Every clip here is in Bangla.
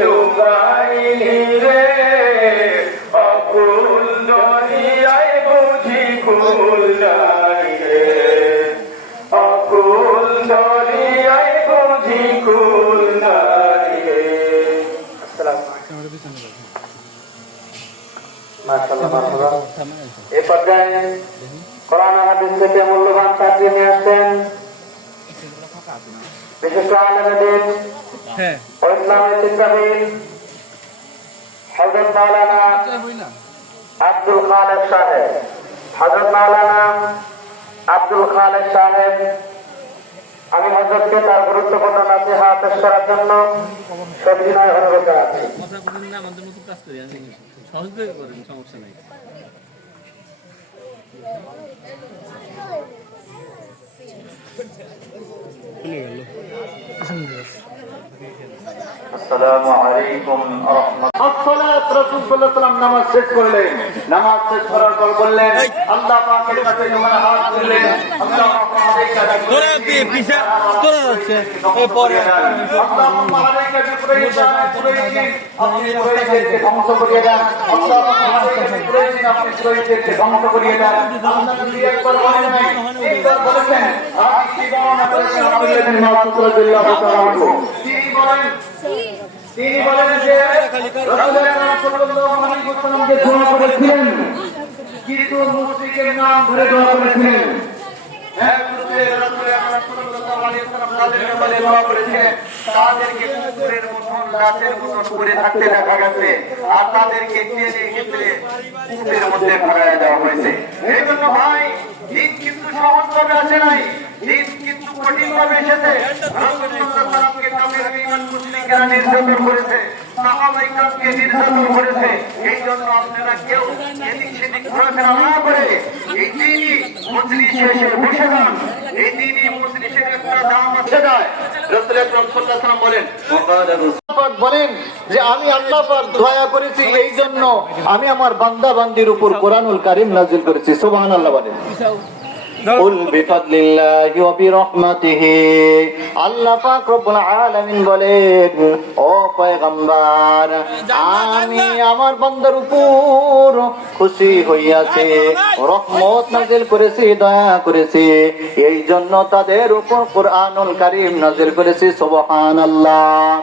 ডুবাইনি রে অকুল দরিয়ায় বুঝি কুল নাই রে অকুল দরিয়ায় বুঝি কুল নাই রে। মাশাআল্লাহ মারহাবা। এই পর্যায়ে কোরআন হাদিস থেকে মূল্যবান সাথী নিয়ে আসছেন বিশিষ্ট আলেম দিন ও ইসলামী শিক্ষাবিদ হযরত মাওলানা আব্দুল খালেক সাহেব। হযরত মাওলানা আব্দুল খালেক সাহেব আমি হযরতকে তার গুরুত্বপূর্ণ নসিহত পেশ করার জন্য সবিনয় অনুরোধ জানাচ্ছি। সমস্যা নাই। আসসালামু আলাইকুম ওয়া রাহমাতুল্লাহ। রাসূল সাল্লাল্লাহু আলাইহি ওয়াসাল্লাম নামাজ শেষ করলেন। নামাজ শেষ করার পর বললেন আল্লাহ পাকের কাছে আমার হাত তুললেন। আল্লাহ তোরা পিছে তোরা যাচ্ছে এই পরে আল্লাহুম্মা আলাইকা বিকুরাইশা কুরাইশিন আপনি কুরাইশকে ধ্বংস করিয়ে দেন। আল্লাহুম্মা আলাইকা বিকুরাইশিন আপনি কুরাইশকে ধ্বংস করিয়ে দেন। আল্লাহ নবী একবার বলেন নাই একবার বলেছেন আর কি বর্ণনা করেছেন আব্দুল্লাহ বিন মাসউদ রাদিয়াল্লাহু তাআলা আনহু। তিনি বলেন যে রাসূলুল্লাহ সাল্লাল্লাহু আলাইহি ওয়াসাল্লামকে দোয়া করেছিলেন কিন্তু মুশরিকের নাম ধরে দোয়া করেছিলেন। এক গ্রুপে রাসূলুল্লাহ সাল্লাল্লাহু আলাইহি ওয়াসাল্লাম তাদেরকে বলে দোয়া করেছেন তাদেরকে কুকুরের মতন গাছের মতন করে থাকতে দেখা গেছে আর তাদেরকে টেনে হিঁচড়ে কূপের মধ্যে ফেলে দেওয়া হয়েছে। এই জন্য ভাই দিন কিন্তু সহজভাবে আসে নাই, দিন কিন্তু কঠিনভাবে এসেছে। রাসূলুল্লাহ সাল্লাল্লাহু আলাইহি ওয়াসাল্লাম মুসলিমরা নির্যাতন করেছে, সাহাবায়ে কেরামকে নির্যাতন করেছে। এই জন্য আপনারা কেউ এদিক সেদিক ঘোরাফেরা না করে এই দিনই মজলিসে এসে বসে যান। এই দিনই মজলিসের একটা দাম আছে যায়। রাসূলুল্লাহ সাল্লাল্লাহু আলাইহি ওয়াসাল্লাম বলেন যে আমি আল্লাহ পাক দয়া করেছি এই জন্য আমি আমার বান্দা বান্দির উপর কোরআনুল কারীম নাযিল করেছি। সুবহানাল্লাহ বলেন। কুল বিফাদলিল্লাহি ওয়া বিরহমাতিহি আল্লাহ পাক রব্বুল আলামিন বলেন ও পয়গম্বর আমি আমার বান্দার উপর খুশি হইয়াছি রহমত নাযিল করেছি দয়া করেছি এই জন্য তাদের উপর কোরআনুল কারীম নাযিল করেছি। সুবহানাল্লাহ।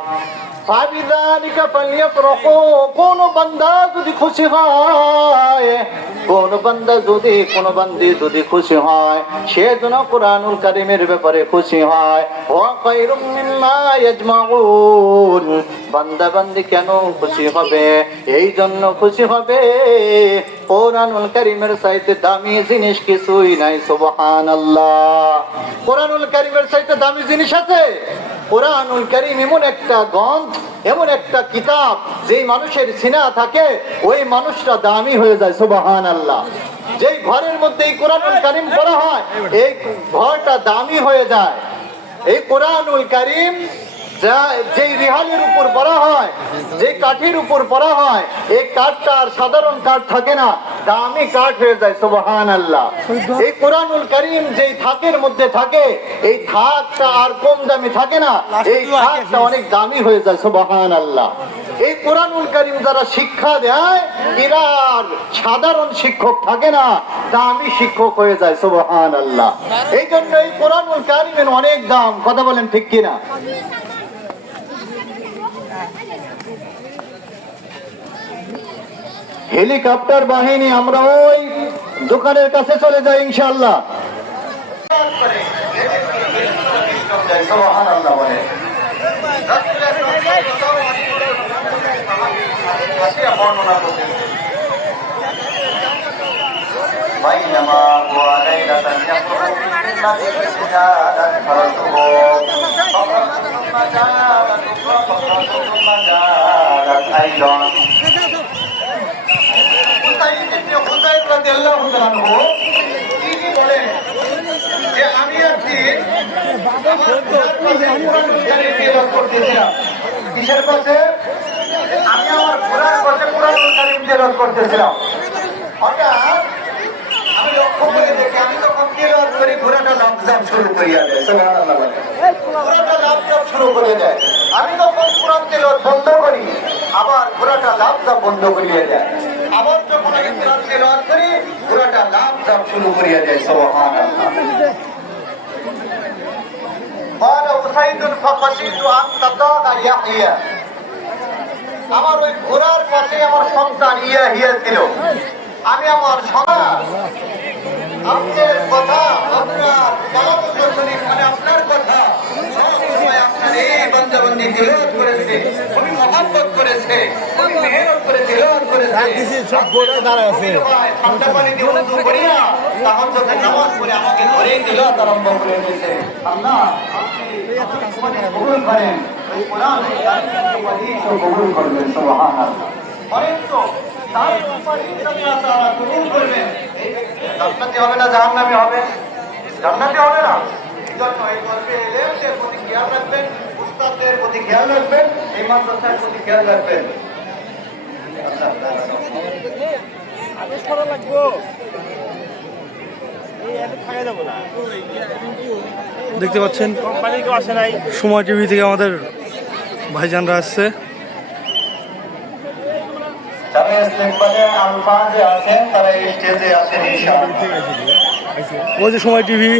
ফাবিযালিকা ফালইফরাহু কোন বান্দা যদি খুশি হয় কোন বান্দা যদি কোন বান্দি যদি খুশি হয় সে যেন কোরআনুল কারীমের ব্যাপারে খুশি হয়। ওয়া খায়রুম মিম্মা ইয়াজমাউন বান্দা বান্দি কেন খুশি হবে এই জন্য খুশি হবে কোরআনুল কারীমের চাইতে দামি জিনিস কিছুই নাই। সুবহানাল্লাহ। কোরআনুল কারীমের চাইতে দামি জিনিস আছে? কোরআনুল কারীম এমন একটা গ্রন্থ এমন একটা কিতাব যেই মানুষের সিনা থাকে ওই মানুষটা দামি হয়ে যায়। সুবহানাল্লাহ। যেই ঘরের মধ্যে এই কোরআনুল কারীম পড়া হয় এই ঘরটা দামি হয়ে যায়। এই কোরআনুল কারীম যেই রিহালের উপর পড়া হয় যে কাঠের উপর পড়া হয় এই কাঠটা আর সাধারণ কাঠ থাকে না, দামি কাঠ হয়ে যায়। সুবহানাল্লাহ। এই কোরআনুল কারীম যেই থাকের মধ্যে থাকে এই থাকটা আর কম দামি থাকে না, এই থাকটা অনেক দামি হয়ে যায়। সুবহানাল্লাহ। এই কোরআনুল কারীম যারা শিক্ষা দেয় এরা আর সাধারণ শিক্ষক থাকে না, দামি শিক্ষক হয়ে যায়। সুবহানাল্লাহ। এই জন্য এই কোরআনুল কারীমের অনেক দাম। কথা বলেন ঠিক কিনা? হেলিকপ্টার বাহিনী আমরা ওই দোকানের কাছে চলে যাই ইনশাআল্লাহ। সুবহানাল্লাহ বলে বর্ণনা করতে বাইনামা ওয়া লাইলাতান ইয়াখরুজু মিনাল ইসতিহাদাত ফারাতুহু ফাকাতুম্মা জাআলাত আইদান তিনি বলেন যে আমি একদিন করতেছিলাম কিসের পাশে আমি আমার ঘোড়ার পাশে কোরআনুল কারীম তেলাওয়াত করতেছিলাম। হঠাৎ আমি লক্ষ্য করে দেখি আমি তখন তেলাওয়াত করি ঘোড়াটা লাফঝাপ শুরু করিয়া দেয়। সুবহানাল্লাহ। ঘোড়াটা লাফঝাপ শুরু করে দেয়। আমি তখন কোরআন তেলাওয়াত বন্ধ করি লাভ ঝাপ বন্ধ করিয়া দেয়। আবার যখন আমি কোরআন তেলাওয়াত করি ঘোড়াটা লাভ ঝাপ শুরু করিয়া দেয়। সুবহানাল্লাহ। قال أسيد فخشيت أن تطاغ يحيى আমার ওই ঘোড়ার পাশে আমার সন্তান ইয়াহিয়া ছিল। আমি আমার সন্তান আপনার কথা আপনার কালামুল শরীফ মানে আপনার কথা সবসময় আপনার এই বান্দাবন্দি তিলাওয়াত করেছে, খুবই মহব্বত করেছে, খুবই মেহনত করে তিলাওয়াত করেছে। সব ঘোড়া দাঁড়ায় আছে। ঠান্ডা পানি দিয়ে ওযু করি না, তখন যখন নামাজ পড়ে আমাকে ধরেই তিলাওয়াত আরম্ভ করে দিয়েছে। আল্লাহ আপনি কবুল করেন, এই কোরআন কবুল করবেন। সুবহানাল্লাহ। করেন তো তার উপরে ইচ্ছা তারা কবুল করবেন। জান্নাতি হবে না জাহান্নামী হবে? জান্নাতি হবে না। এজন্য এই গল্পে এলেমের প্রতি খেয়াল রাখবেন, উস্তাদের প্রতি খেয়াল রাখবেন, এই মাদ্রাসার প্রতি খেয়াল রাখবেন। দেখতে পাচ্ছেন সময় টিভি থেকে আমাদের ভাইজানরা আসছে। যারা ইস্তেকবালে আলফাজে আছেন তারা এই স্টেজে আসেন ইনশাআল্লাহ। ওই যে সময় টিভি।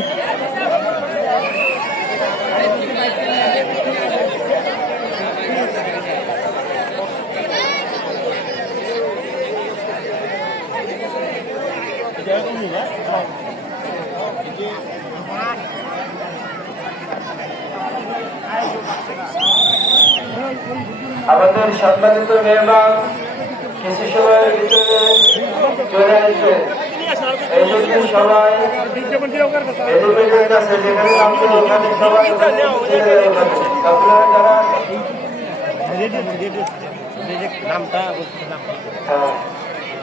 আমাদের সম্মানিত মেহমান কিছু সময়ের ভিতরে চলে আসবে। এই জন্য সবাই এলিভেটের কাছে যেখানে নামবে ওখানে সবাই আপনারা যারা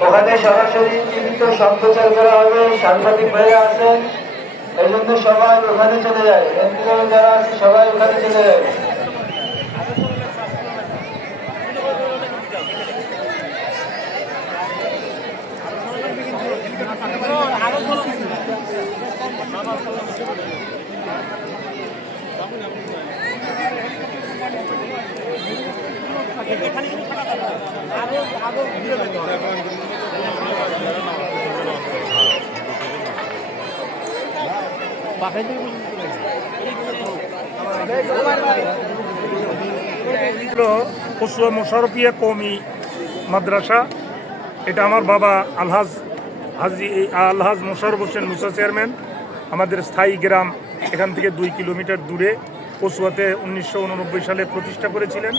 ওখানে সরাসরি টিভিতে সম্প্রচার করা হবে, সাংবাদিক ভাইরা আছেন, এই জন্য সবাই ওখানে চলে যায়। এনজিও যারা আছে সবাই ওখানে চলে যায়। কুসুয়া মোশারফিয়া কওমি মাদ্রাসা। এটা আমার বাবা আলহাজ মোশারফ হোসেন মুসা চেয়ারম্যান। আমাদের স্থায়ী গ্রাম এখান থেকে 2 কিলোমিটার দূরে কচুয়াতে 1989 সালে প্রতিষ্ঠা করেছিলেন।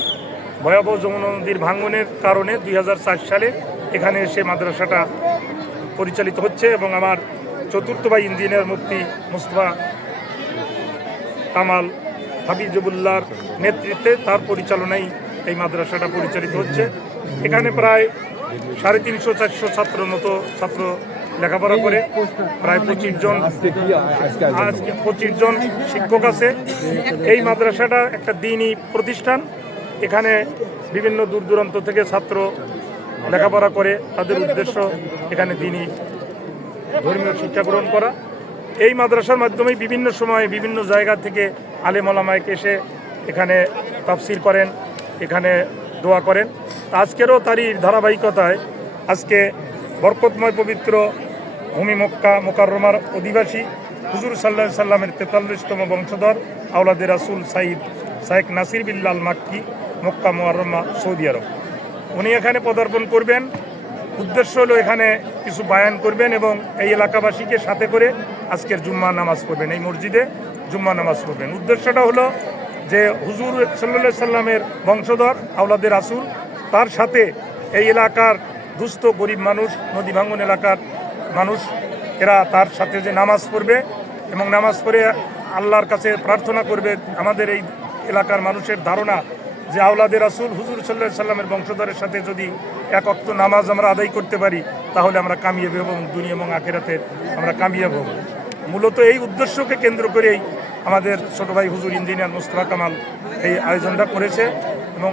ভয়াবহ যমুনা নদীর ভাঙনের কারণে 2004 সালে এখানে এসে মাদ্রাসাটা পরিচালিত হচ্ছে এবং আমার চতুর্থ ভাই ইঞ্জিনিয়ার মুফতি মুস্তফা কামাল হাবিজুবুল্লাহর নেতৃত্বে তার পরিচালনায় এই মাদ্রাসাটা পরিচালিত হচ্ছে। এখানে প্রায় 350-400 ছাত্র মতো ছাত্র লেখাপড়া করে, প্রায় 25 জন শিক্ষক আছে। এই মাদ্রাসাটা একটা দ্বীনি প্রতিষ্ঠান। এখানে বিভিন্ন দূর দূরান্ত থেকে ছাত্র লেখাপড়া করে, তাদের উদ্দেশ্য এখানে দ্বীনি ধর্মীয় শিক্ষা গ্রহণ করা। এই মাদ্রাসার মাধ্যমে বিভিন্ন সময়ে বিভিন্ন জায়গা থেকে আলেম ওলামায়ে এসে এখানে তাফসির করেন, এখানে দোয়া করেন। আজকেরও তারই ধারাবাহিকতায় আজকে বরকতময় পবিত্র ভূমি মক্কা মুকাররমার অধিবাসী হুজুর সাল্লাল্লাহু আলাইহি সাল্লামের 43তম বংশধর আওলাদে রাসূল শাইখ নাসির বিল্লাল মাক্কি, মক্কা মুকাররমা, সৌদি আরব। উনি এখানে পদার্পণ করবেন। উদ্দেশ্য হলো এখানে কিছু বায়ান করবেন এবং এই এলাকাবাসীকে সাথে করে আজকের জুম্মা নামাজ পড়বেন, এই মসজিদে জুম্মা নামাজ পড়বেন। উদ্দেশ্যটা হলো যে হুজুর সাল্লাল্লাহু আলাইহি সাল্লামের বংশধর আওলাদে রাসূল, তার সাথে এই এলাকার দুস্থ গরিব মানুষ, নদী ভাঙ্গন এলাকার মানুষ, এরা তার সাথে যে নামাজ পড়বে এবং নামাজ পড়ে আল্লাহর কাছে প্রার্থনা করবে। আমাদের এই এলাকার মানুষের ধারণা যে আওলাদে রাসূল হুজুর সাল্লাল্লাহু আলাইহি সাল্লামের বংশধরের সাথে যদি এক ওয়াক্ত নামাজ আমরা আদায় করতে পারি তাহলে আমরা কামিয়াব হব এবং দুনিয়া এবং আখিরাতে আমরা কামিয়াব হব। মূলত এই উদ্দেশ্যকে কেন্দ্র করেই আমাদের ছোট ভাই হুজুর ইঞ্জিনিয়ার মুস্তফা কামাল এই আয়োজনটা করেছে এবং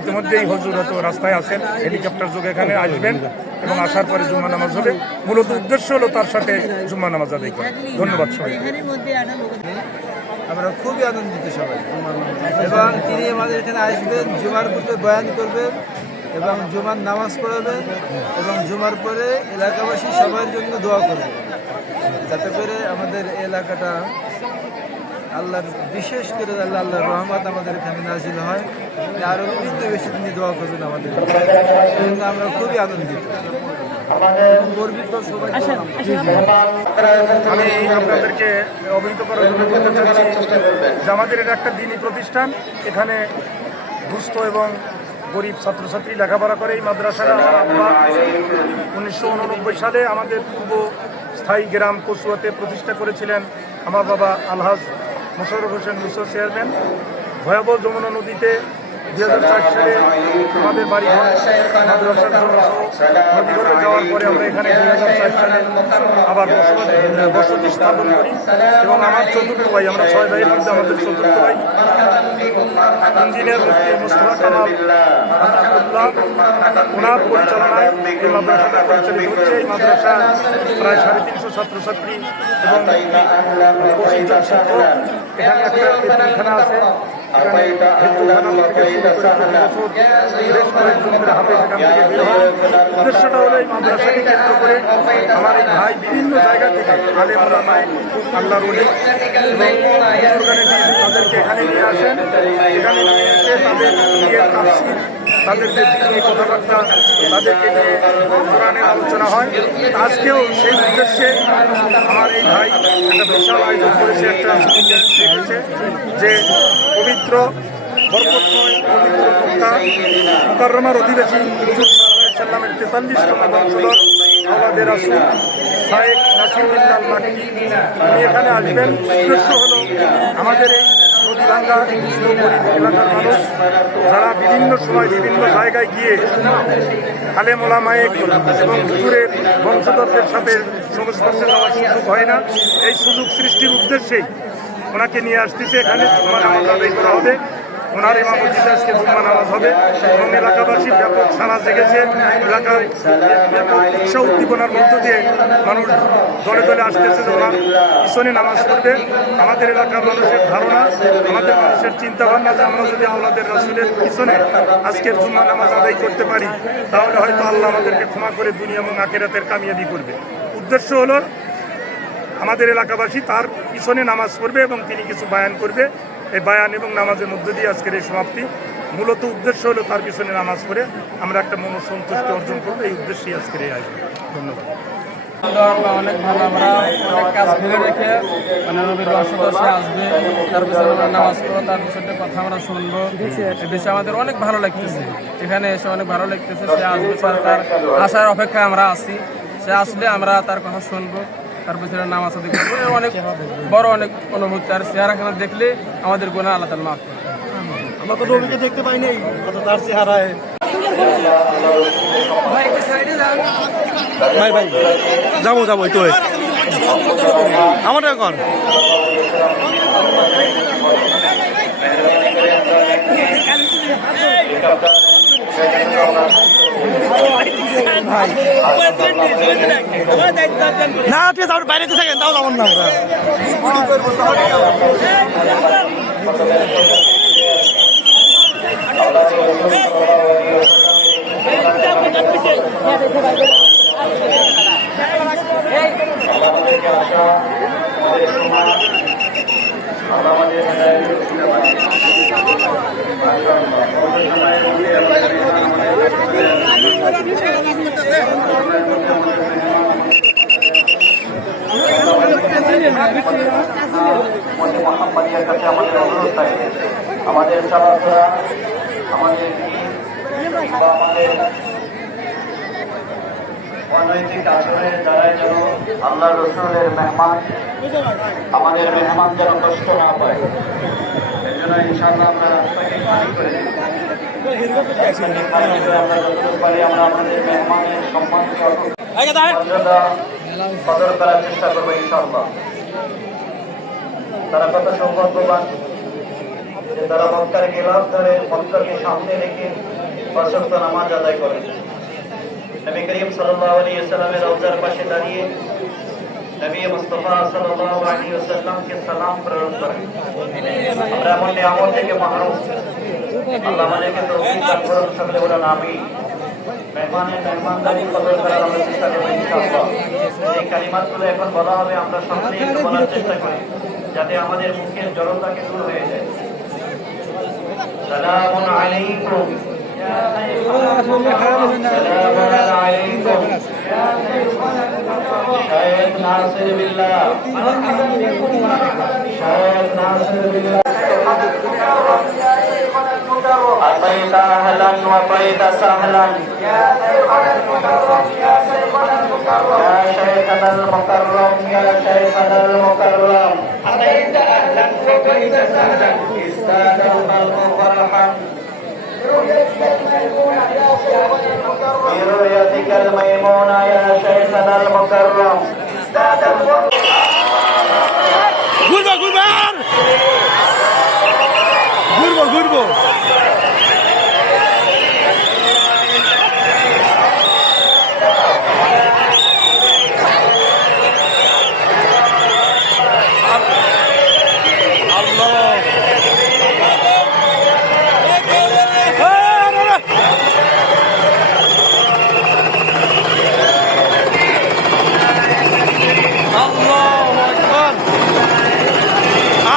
ইতিমধ্যেই হুজুর হয়তো রাস্তায় আছেন, হেলিকপ্টার যোগে এখানে আসবেন এবং আসার পরে জুম্মা নামাজ হবে। মূলত উদ্দেশ্য হলো তার সাথে জুম্মা নামাজ আদায় করা। ধন্যবাদ সবাই। আমরা খুবই আনন্দিত সবাই এবং তিনি আমাদের এখানে আসবেন, জুমার পূর্বে বয়ান করবেন এবং জুমার নামাজ পড়াবেন এবং জুমার পরে এলাকাবাসী সবার জন্য দোয়া করবেন, যাতে করে আমাদের এলাকাটা আল্লাহর বিশেষ করে আল্লাহর রহমত আমাদের এখানে নাজিল হয়। আরও কিন্তু বেশি তিনি দোয়া করবেন আমাদের, এবং আমরা খুবই আনন্দিত গর্বিত সবাই। আমি আপনাদেরকে অবহিত করার জন্য বলতে চাচ্ছি যে আমাদের এটা একটা দিনই প্রতিষ্ঠান। এখানে দুস্থ এবং গরিব ছাত্রছাত্রী লেখাপড়া করে। এই মাদ্রাসাটা আমার আব্বা 1989 সালে আমাদের পূর্ব স্থায়ী গ্রাম কচুয়াতে প্রতিষ্ঠা করেছিলেন আমার বাবা আলহাজ মোশাররফ হোসেন মুসা চেয়ারম্যান। ভয়াবহ যমুনা নদীতে 2004 সালে আমাদের বাড়ি মাদ্রাসার জন্য নদীগড়ে যাওয়ার পরে আমরা এখানে 2004 সালে আবার বসতি স্থাপন করি। এবং আমার চতুর্থ ভাই, আমরা 6 ভাইয়ের মধ্যে আমাদের চতুর্থ ভাই ইঞ্জিনিয়ার মুস্তফা কামাল হাফিজুল্লাহ, ওনার পরিচালনায় এই মাদ্রাসাটা পরিচালিত হচ্ছে। এই মাদ্রাসা প্রায় 350 ছাত্রছাত্রী এবং 25 জন শিক্ষক। এখানে একটা এতিমখানা আছে, এখানে হেফজুলখানা থেকে শুরু করে বেশ কয়েকজন করে হাফেজ এখান থেকে বের হয়। উদ্দেশ্যটা হলো এই মাদ্রাসাকে কেন্দ্র করে আমার এই ভাই বিভিন্ন জায়গা থেকে আলেম ওলামায়ে আল্লাহর ওলি এবং বুজুর্গানে দ্বীন তাদেরকে এখানে নিয়ে আসেন। এখানে নিয়ে এসে তাদের নিয়ে তাফসীর, তাদের যে দিনী কথাবার্তা, তাদেরকে নিয়ে কোরআনের আলোচনা হয়। আজকেও সেই উদ্দেশ্যে আমার এই ভাই একটা বিশাল আয়োজন করেছে, একটা দেখেছে যে পবিত্র বরকতময় পবিত্র মক্কা মুকাররমার অধিবাসী হুজুর সাল্লাল্লাহু আলাইহি সাল্লামের 43তম বংশধর আওলাদে রাসূল শায়েখ নাসিরুদ্দিন মাটি উনি এখানে আসবেন। উদ্দেশ্য হলো আমাদের এই নদীভাঙ্গা গরিব এলাকার মানুষ যারা বিভিন্ন সময় বিভিন্ন জায়গায় গিয়ে আলেম ওলামায়ে এবং হুজুরের বংশধরদের সাথে সংস্পর্শে যাওয়ার সুযোগ হয় না, এই সুযোগ সৃষ্টির উদ্দেশ্যেই ওনাকে নিয়ে আসতেছে। এখানে জুম্মা নামাজ আদায় করা হবে, ওনার ইমামতিতে আজকে জুম্মা নামাজ হবে এবং এলাকাবাসী ব্যাপক সাড়া জেগেছে। এলাকায় ব্যাপক উৎসাহ উদ্দীপনার মধ্য দিয়ে মানুষ দলে দলে আসতেছে যে ওনার পিছনে নামাজ পড়বে। আমাদের এলাকার মানুষের ধারণা, আমাদের মানুষের চিন্তাভাবনা যে আমরা যদি আওলাদের রাসূলের পিছনে আজকের জুম্মা নামাজ আদায় করতে পারি তাহলে হয়তো আল্লাহ আমাদেরকে ক্ষমা করে দুনিয়া এবং আখিরাতের কামিয়াবি করবে। উদ্দেশ্য হলো আমাদের এলাকাবাসী তার পিছনে নামাজ পড়বে এবং তিনি কিছু বায়ান করবে। এই বায়ান এবং নামাজের মধ্য দিয়ে আজকের এই সমাপ্তি। মূলত উদ্দেশ্য হলো তার পিছনে নামাজ পড়ে আমরা একটা মনোসন্তুষ্টি অর্জন করবো, এই উদ্দেশ্যেই আজকের এই আয়োজন। ধন্যবাদ। অনেক ভালো, আমরা অনেক কাজ ফেলে রেখে মানে নবীর বংশধর সে আসবে, তার পিছনে আমরা নামাজ পড়বো, তার পিছনে কথা আমরা শুনবো। এই দেশে আমাদের অনেক ভালো লাগতেছে, এখানে এসে অনেক ভালো লাগতেছে। সে আসবে, তার আসার অপেক্ষায় আমরা আছি। সে আসলে আমরা তার কথা শুনবো, তার পিছনে নামাজ আদায় করবো। অনেক বড় অনেক অনুভূতি। আর চেহারাখানা দেখলে আমাদের গুনাহ আল্লাহ তাআলা মাফ করে। আমরা তো নবীকে দেখতে পাই নাই, কত তার চেহারায়। ভাই ভাই যাবো যাবো, এই তো আমার এখন না ঠিক আছে, বাইরে থাকেন তাও যাবো না আমাদের চলাফেরা, আমাদের আমাদের অনৈতিক আচরণের দ্বারাই যেন আল্লাহ রসুলের মেহমান, আমাদের মেহমান যেন কষ্ট না পায়। এর জন্য ইনশাআল্লাহ আমরা রাস্তাকে খালি করে দিই। আমরা যতটুকু পারি আমরা আমাদের মেহমানের সম্মানকে মর্যাদা কদর করার চেষ্টা করবো ইনশাআল্লাহ। তারা কত সৌভাগ্যবান যে তারা মক্কার গিলাফ ধরে মক্কাকে সামনে রেখে 5 ওয়াক্ত নামাজ আদায় করেন। নবী করিম সাল্লাল্লাহু আলাইহি ওয়াসাল্লামের রওজার পাশে দাঁড়িয়ে নবী মুস্তাফা সাল্লাল্লাহু আলাইহি ওয়াসাল্লামকে সালাম প্রেরণ করেন। আমরা এমন নিয়ামত থেকে মাহরুম আল্লাহ আমাদেরকে তৌফিক দান করুন, সকলে বলুন আমিন। মেহমানের মেহমানদারি কদর করার আমরা চেষ্টা করব ইনশাআল্লাহ। এই কালিমাতগুলো এখন বলা হবে, আমরা সকলেই একটু বলার চেষ্টা করি যাতে আমাদের মুখের জড়তাকে দূর হয়ে যায়। সালামুন আলাইকুম, সালামুন আলাইকুম। শায়েখ নাসির বিল্লাহ, শায়েখ নাসির বিল্লাহ। أتيت أهلا وأتيت سهلا يا شيخنا المكرم، يا شيخنا المكرم. أتيت أهلا وأتيت سهلا ازداد الخلق فرحا برؤيتك الميمونة يا شيخنا المكرم. ازداد الخلق. ঘুরবো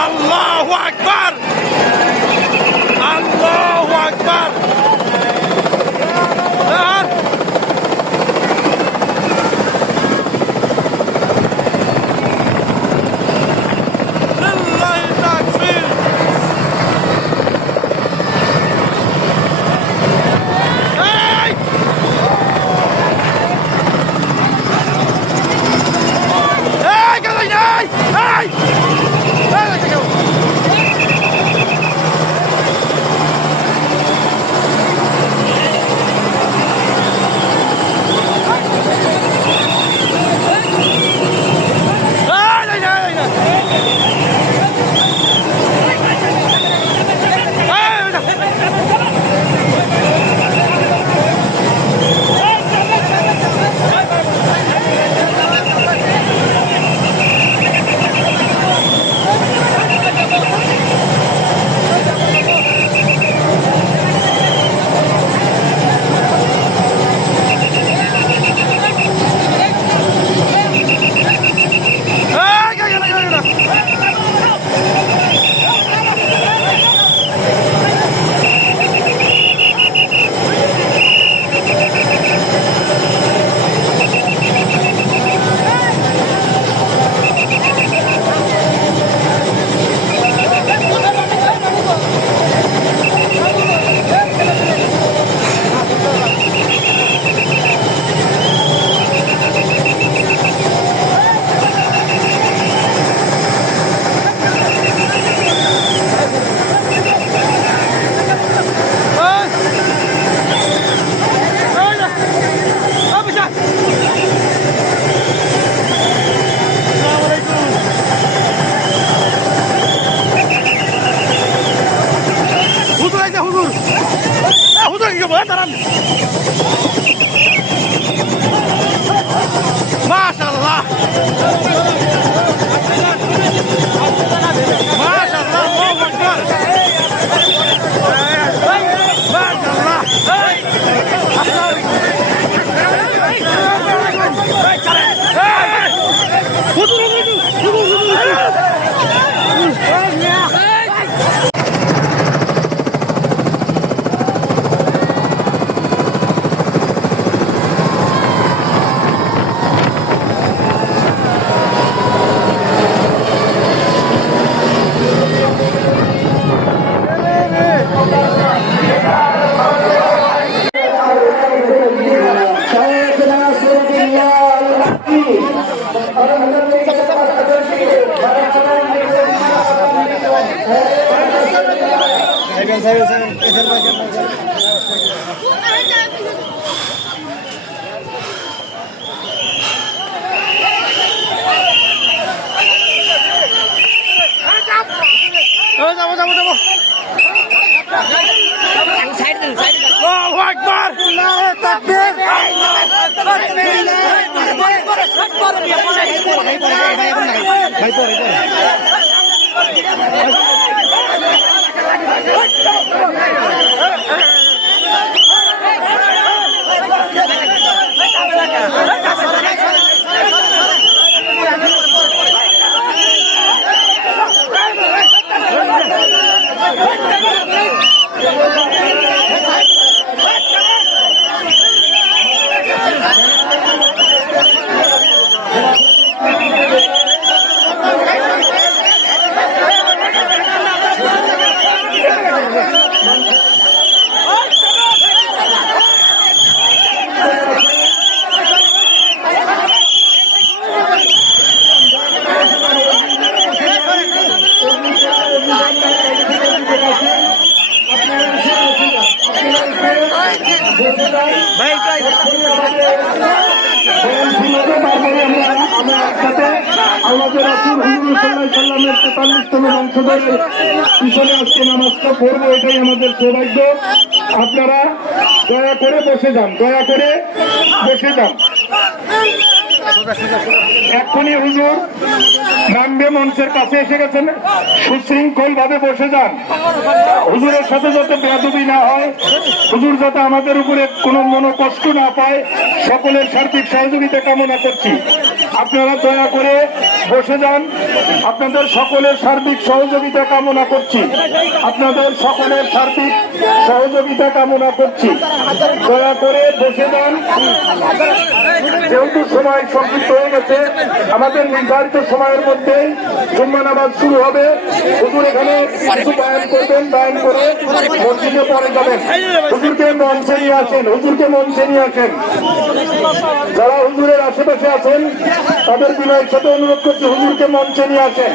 আল্লাহু আকবার, আল্লাহু আকবার। লিল্লাহি তাকবীর। এই এই গেলাই নাই, এই মাশাআল্লাহ, মাশাআল্লাহ, আল্লাহু আকবার, যাবো যাবো যাবো। আল্লাহু আকবার, আল্লাহু তাকবীর। ভাই পরে আমরা একসাথে আমাদের রাসূল হুজুর সাল্লাল্লাহু আলাইহি ওয়াসাল্লামের 43তম বংশধরের পিছনে আজকে নামাজটা পড়বো, এটাই আমাদের সৌভাগ্য। আপনারা দয়া করে বসে যান, দয়া করে বসে যান। এক্ষুনি হুজুর নামবে, মঞ্চের কাছে এসে গেছেন, সুশৃঙ্খল ভাবে বসে যান। হুজুরের সাথে যাতে বেয়াদবি না হয়, হুজুর যাতে আমাদের উপরে কোনো মনোকষ্ট না পায়, সকলের সার্বিক সহযোগিতা কামনা করছি। আপনারা দয়া করে বসে যান, আপনাদের সকলের সার্বিক সহযোগিতা কামনা করছি, আপনাদের সকলের সার্বিক সহযোগিতা কামনা করছি। দয়া করে বসে যান। যেহেতু সময় সংক্ষিপ্ত হয়ে গেছে, আমাদের নির্ধারিত সময়ের মধ্যে জুম্মা নামাজ শুরু হবে। হুজুর এখানে কিছু বয়ান করবেন, বয়ান করে মসজিদে পরে যাবেন। হুজুরকে মঞ্চে নিয়ে আসেন, হুজুরকে মঞ্চে নিয়ে আসেন। যারা হুজুরের আশেপাশে আছেন তাদের বিনয়ের সাথে অনুরোধ করছি, হুজুরকে মঞ্চে নিয়ে আসেন,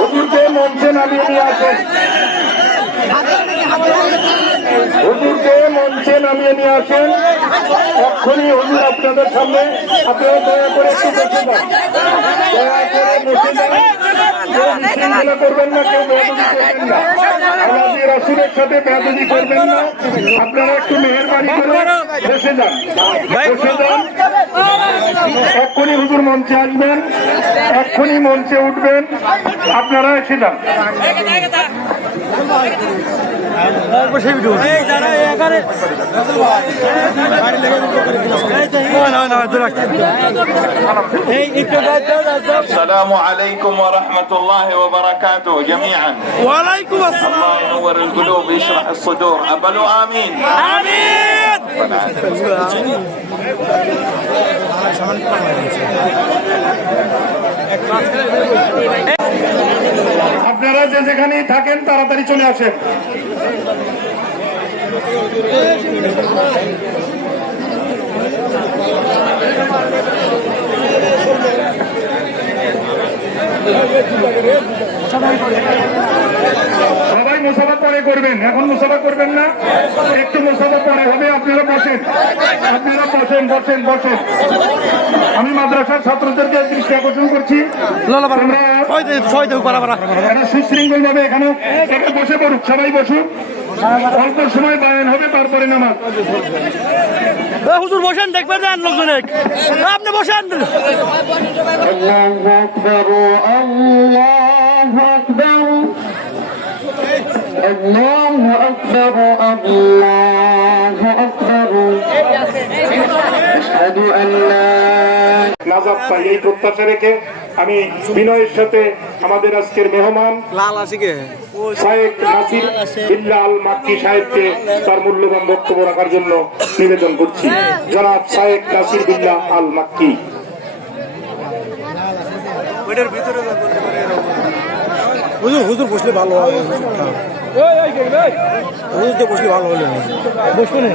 হুজুরকে মঞ্চে নামিয়ে নিয়ে আসেন, হুজুরকে মঞ্চে নামিয়ে নিয়ে আসেন। এক্ষুনি হুজুর আপনাদের সামনে। আপনারা দয়া করে একটু বসে যান, দয়া করে বসে যান। কেউ বিশৃঙ্খলা করবেন না, কেউ বেয়াদবি করবেন না, আমাদের রাসূলের সাথে বেয়াদবি করবেন না। আপনারা একটু মেহেরবানি করে বসে যান, বসে যান। এক্ষুনি হুজুর মঞ্চে আসবেন, এক্ষুনি মঞ্চে উঠবেন, আপনারা এসে যান। السلام عليكم ورحمة الله وبركاته جميعا. ওয়ালাইকুম আসসালাম। الله ينور القلوب يشرح الصدور. أقبلوا آمين. আমিন। আপনারা যে যেখানেই থাকেন তাড়াতাড়ি চলে আসেন। সবাই মুসাফা পরে করবেন, এখন মুসাফা করবেন না, একটু মুসাফা পরে হবে। আপনারা বসেন, আপনারা বসেন, বসেন, বসেন। আমি মাদ্রাসার ছাত্রদেরকে দৃষ্টি আকর্ষণ করছি, সুশৃঙ্খল ভাবে এখানে বসে পড়ুক, সবাই বসুক। অল্প সময় বায়ান হবে, তারপরে নামাজ। হুজুর বসেন, দেখবেন না লোকজনে, আপনি বসেন। আল্লাহু আকবার, আল্লাহু আকবার, আল্লাহু আকবার, আল্লাহু আকবার। আশহাদু আল্লা নাজাত পাই, এই প্রত্যাশা রেখে আমি বিনয়ের সাথে আমাদের আজকের মেহমান শায়েখ নাসির বিল্লাহ আল মাক্কি সাহেবকে তার মূল্যবান বক্তব্য রাখার জন্য নিবেদন করছি। জনাব শায়েখ নাসির বিল্লাহ আল মাক্কি। হুজুর বসলে ভালো হবে, হুজুর বসলে ভালো হলে বসবে না।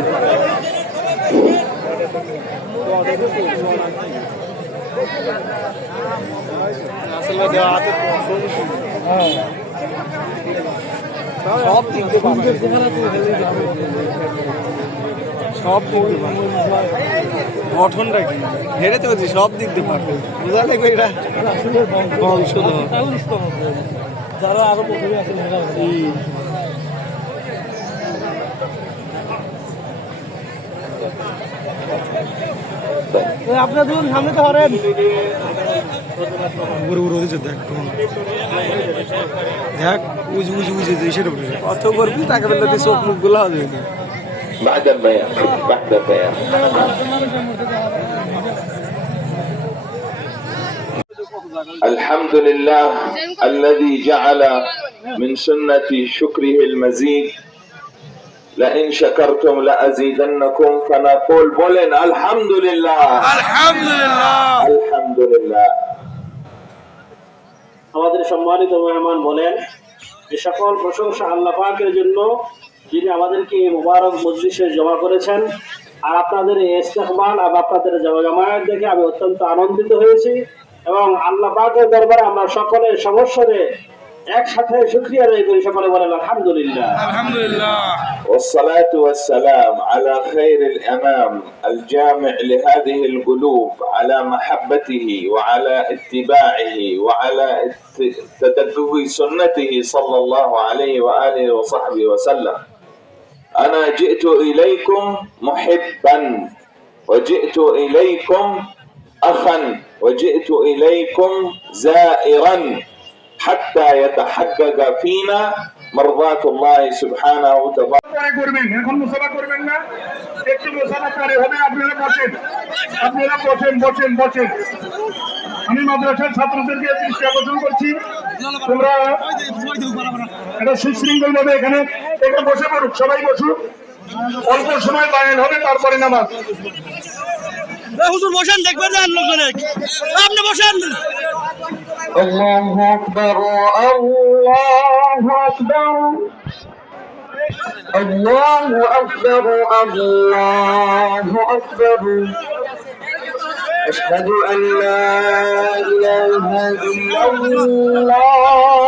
সব দিক দিয়ে গঠনটা কি হেরে তো বলছি, সব দিক দিয়ে পারবে, বোঝা লাগবে এটা বংশধর যারা আরো প্রথমে আছে। আপনার দুজন সামনে তো হরেন। উপরে উপরে ওদিকে দেখ কেমন দেখ উজু উজু উজু সেটা কত করবি তাকে বললে দিয়ে চোখ মুখগুলো হবে بعد البيان بعد البيان الحمد لله الذي جعل من سنة شكره المزيد لئن شكرتم لأزيدنكم فنقول بولن الحمد لله الحمد لله الحمد لله আমাদের সম্মানিত মেহমান বলেন যে সকল প্রশংসা আল্লাহ পাকের জন্য যিনি আমাদেরকে এই মুবারক মজলিসে জমা করেছেন। আর আপনাদের এই ইস্তেকবাল আর আপনাদের জামায়াত দেখে আমি অত্যন্ত আনন্দিত হয়েছি এবং আল্লাহ পাকের দরবারে আমরা সকলের সমস্যারে একসাথে শুকরিয়া আদায় করি। সকলে বলেন আলহামদুলিল্লাহ আলহামদুলিল্লাহ والصلاة والسلام على خير الأمام الجامع لهذه القلوب على محبته وعلى اتباعه وعلى تدبر سنته صلى الله عليه وآله وصحبه وسلم. أنا جئت إليكم محبا وجئت إليكم أخا وجئت إليكم زائرا حتى يتحقق فينا مرضاة الله سبحانه وتعالى. পরে করবেন, এখন মুসাফা করবেন না, একটু মুসাফা পরে হবে। আপনারা বসেন, আপনারা বসেন বসেন বসেন। আমি মাদ্রাসার ছাত্রদেরকে দৃষ্টি আকর্ষণ করছি, তোমরা এটা সুশৃঙ্খল ভাবে এখানে বসে পড়ুক, সবাই বসুক। অল্প সময় বায়ান হবে, তারপরে নামাজ। হুজুর বসেন, দেখবেন আপনি বসেন। الله أكبر الله أكبر الله أكبر الله أكبر أشهد أن لا إله إلا الله